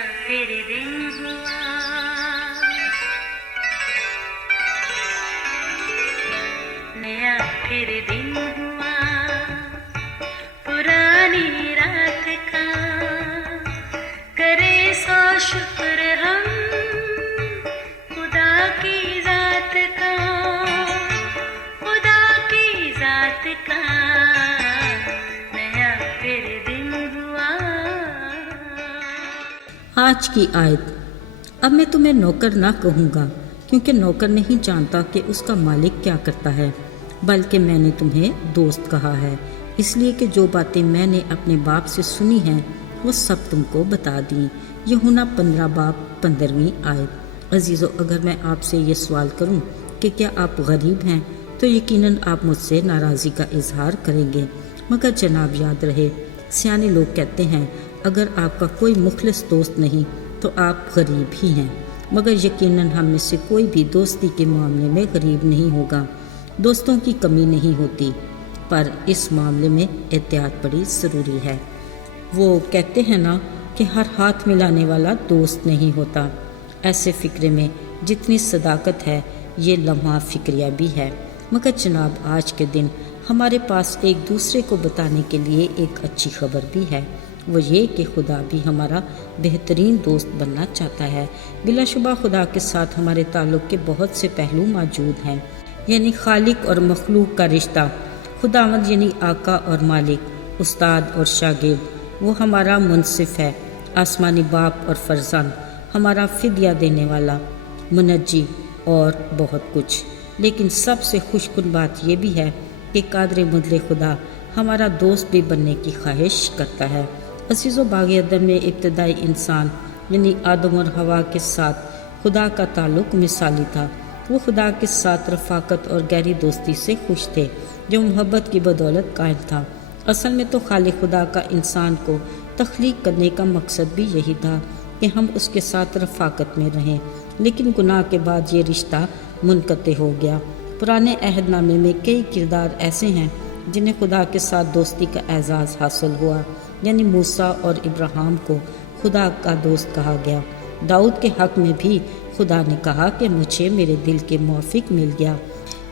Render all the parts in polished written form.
फिर दिन हुआ, नया फिर दिन हुआ, पुरानी रात का करे सो शुक्र हम खुदा की जात का, खुदा की जात का नया फिर दिन हुआ। आज की आयत। अब मैं तुम्हें नौकर ना कहूँगा, क्योंकि नौकर नहीं जानता कि उसका मालिक क्या करता है, बल्कि मैंने तुम्हें दोस्त कहा है, इसलिए कि जो बातें मैंने अपने बाप से सुनी हैं वो सब तुमको बता दी। यूहन्ना 15 बाब 15वीं आयत। अजीज़ों, अगर मैं आपसे ये सवाल करूं कि क्या आप गरीब हैं, तो यकीनन आप मुझसे नाराज़ी का इजहार करेंगे। मगर जनाब याद रहे, सियाने लोग कहते हैं अगर आपका कोई मुखलिस दोस्त नहीं तो आप गरीब ही हैं। मगर यकीनन हम में से कोई भी दोस्ती के मामले में गरीब नहीं होगा। दोस्तों की कमी नहीं होती, पर इस मामले में एहतियात बड़ी ज़रूरी है। वो कहते हैं ना कि हर हाथ मिलाने वाला दोस्त नहीं होता। ऐसे फ़िक्रे में जितनी सदाकत है, ये लम्हा फ़िक्रिया भी है। मगर जनाब, आज के दिन हमारे पास एक दूसरे को बताने के लिए एक अच्छी खबर भी है। वो ये कि खुदा भी हमारा बेहतरीन दोस्त बनना चाहता है। बिलाशुबा खुदा के साथ हमारे ताल्लुक़ के बहुत से पहलू मौजूद हैं, यानी खालिक और मखलूक का रिश्ता, खुदावंद यानी आका और मालिक, उस्ताद और शागिर्द, वो हमारा मुनसिफ है, आसमानी बाप और फरजंद, हमारा फिदिया देने वाला, मुनज्जी और बहुत कुछ। लेकिन सबसे खुशकुन बात यह भी है कि कादर मुदले खुदा हमारा दोस्त भी बनने की ख्वाहिश करता है। अज़ीज़ों, बाग़ अदन में इब्तदाई इंसान यानी आदम और हवा के साथ खुदा का ताल्लुक़ मिसाली था। वो खुदा के साथ रफ़ाकत और गहरी दोस्ती से खुश थे, जो मोहब्बत की बदौलत कायम था। असल में तो खालिक खुदा का इंसान को तख्लीक करने का मकसद भी यही था कि हम उसके साथ रफ़ाकत में रहें, लेकिन गुनाह के बाद ये रिश्ता मुनक़ते हो गया। पुराने अहदनामे में कई किरदार ऐसे हैं जिन्हें खुदा के साथ दोस्ती का एजाज़ हासिल हुआ, यानी मूसा और इब्राहिम को खुदा का दोस्त कहा गया। दाऊद के हक़ में भी खुदा ने कहा कि मुझे मेरे दिल के मुआफ़िक मिल गया।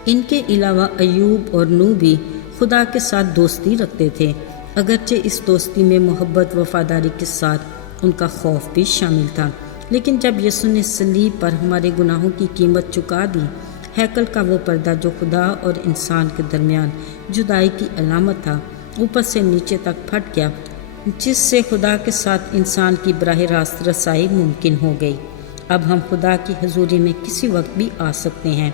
इनके अलावा अयूब और नूह भी खुदा के साथ दोस्ती रखते थे, अगरचे इस दोस्ती में मोहब्बत वफ़ादारी के साथ उनका खौफ भी शामिल था। लेकिन जब यीशु ने सलीब पर हमारे गुनाहों की कीमत चुका दी, हैकल का वो पर्दा जो खुदा और इंसान के दरमियान जुदाई की अलामत था, ऊपर से नीचे तक फट गया, जिससे खुदा के साथ इंसान की बराह रास्त रसाई मुमकिन हो गई। अब हम खुदा की हजूरी में किसी वक्त भी आ सकते हैं।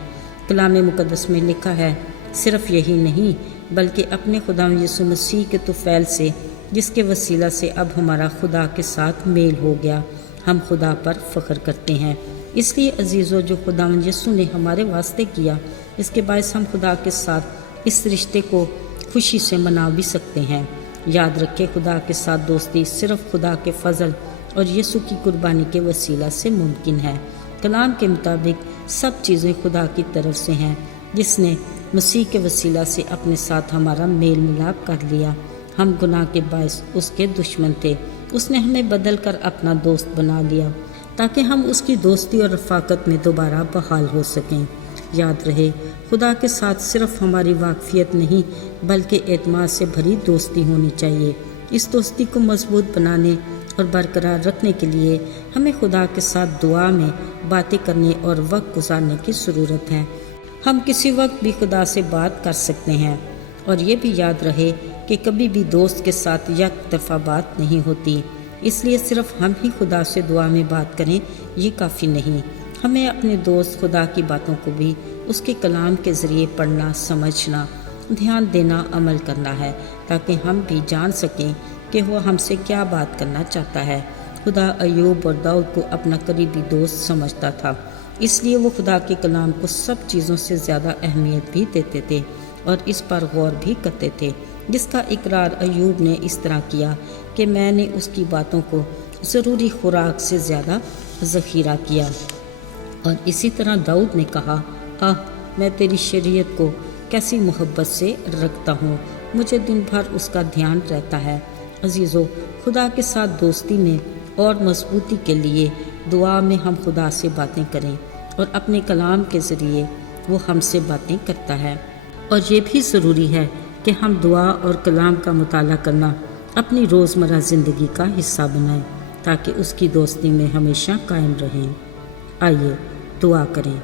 कलाम मुक़द्दस में लिखा है, सिर्फ यही नहीं बल्कि अपने खुदा यीशु मसीह के तुफ़ैल से, जिसके वसीला से अब हमारा खुदा के साथ मेल हो गया, हम खुदा पर फ़ख्र करते हैं। इसलिए अजीज़ों, जो खुदा यीशु ने हमारे वास्ते किया, इसके बायस हम खुदा के साथ इस रिश्ते को खुशी से मना भी सकते हैं। याद रखें, खुदा के साथ दोस्ती सिर्फ़ खुदा के फ़ज़ल और यीशु की कुर्बानी के वसीला से मुमकिन है। कलाम के मुताबिक सब चीज़ें खुदा की तरफ से हैं, जिसने मसीह के वसीला से अपने साथ हमारा मेल मिलाप कर लिया। हम गुनाह के बायस उसके दुश्मन थे, उसने हमें बदल कर अपना दोस्त बना लिया ताकि हम उसकी दोस्ती और रफ़ाकत में दोबारा बहाल हो सकें। याद रहे, खुदा के साथ सिर्फ हमारी वाकफियत नहीं बल्कि एतमाद से भरी दोस्ती होनी चाहिए। इस दोस्ती को मजबूत बनाने और बरकरार रखने के लिए हमें खुदा के साथ दुआ में बातें करने और वक्त गुजारने की ज़रूरत है। हम किसी वक्त भी खुदा से बात कर सकते हैं, और ये भी याद रहे कि कभी भी दोस्त के साथ एक तरफ़ा बात नहीं होती। इसलिए सिर्फ हम ही खुदा से दुआ में बात करें ये काफ़ी नहीं। हमें अपने दोस्त खुदा की बातों को भी उसके कलाम के ज़रिए पढ़ना, समझना, ध्यान देना, अमल करना है, ताकि हम भी जान सकें कि वो हमसे क्या बात करना चाहता है। खुदा अयूब और दाऊद को अपना करीबी दोस्त समझता था, इसलिए वो खुदा के कलाम को सब चीज़ों से ज़्यादा अहमियत भी देते थे और इस पर गौर भी करते थे, जिसका इकरार अयूब ने इस तरह किया कि मैंने उसकी बातों को ज़रूरी खुराक से ज़्यादा ज़ख़ीरा किया। और इसी तरह दाऊद ने कहा, मैं तेरी शरीयत को कैसी मोहब्बत से रखता हूँ, मुझे दिन भर उसका ध्यान रहता है। अजीज़ों, खुदा के साथ दोस्ती में اور مضبوطی کے لیے دعا میں ہم خدا سے باتیں کریں اور اپنے کلام کے ذریعے وہ ہم سے باتیں کرتا ہے۔ اور یہ بھی ضروری ہے کہ ہم دعا اور کلام کا مطالعہ کرنا اپنی روزمرہ زندگی کا حصہ بنائیں تاکہ اس کی دوستی میں ہمیشہ قائم رہیں۔ آئیے دعا کریں۔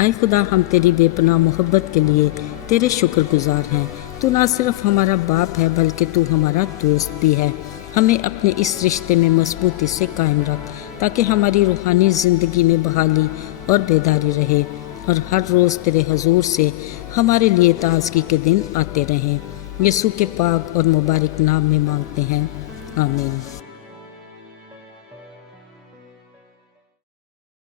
اے خدا، ہم تیری بے پناہ محبت کے لیے تیرے شکر گزار ہیں۔ تو نہ صرف ہمارا باپ ہے بلکہ تو ہمارا دوست بھی ہے۔ ہمیں اپنے اس رشتے میں مضبوطی سے قائم رکھ تاکہ ہماری روحانی زندگی میں بحالی اور بیداری رہے، اور ہر روز تیرے حضور سے ہمارے لیے تازگی کے دن آتے رہیں۔ یسوع کے پاک اور مبارک نام میں مانگتے ہیں، آمین۔